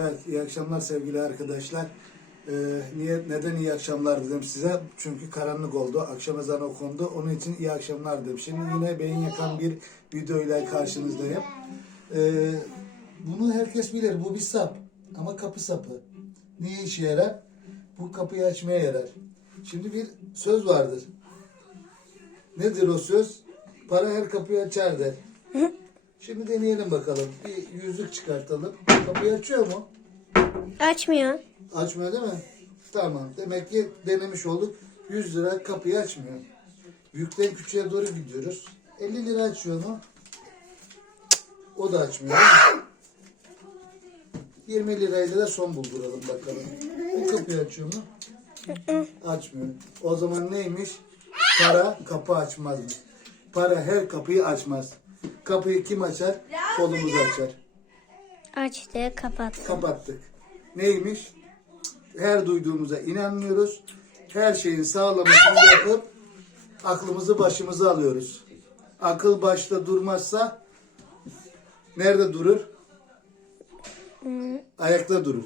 Evet, iyi akşamlar sevgili arkadaşlar. Ee, niye, neden iyi akşamlar dedim size? Çünkü karanlık oldu, akşam ezanı okundu. Onun için iyi akşamlar dedim. Şimdi yine beyin yakan bir video ile karşınızdayım. Ee, bunu herkes bilir, bu bir sap. Ama kapı sapı. Niye işe yarar? Bu kapıyı açmaya yarar. Şimdi bir söz vardır. Nedir o söz? Para her kapıyı açar der. Şimdi deneyelim bakalım. Bir yüzük çıkartalım. Kapıyı açıyor mu? Açmıyor. Açmıyor değil mi? Tamam. Demek ki denemiş olduk. 100 lira kapıyı açmıyor. Büyükten küçüğe doğru gidiyoruz. 50 lira açıyor mu? O da açmıyor. değil mi? 20 lirayla da son bulduralım bakalım. Bu kapıyı açıyor mu? Açmıyor. O zaman neymiş? Para kapı açmazmış. Para her kapıyı açmaz. Kapıyı kim açar? Kolumuz açar. Açtı, kapattı. Kapattık. Neymiş? Her duyduğumuza inanmıyoruz. Her şeyin sağlamasını yapıp aklımızı başımıza alıyoruz. Akıl başta durmazsa nerede durur? Ayakta durur.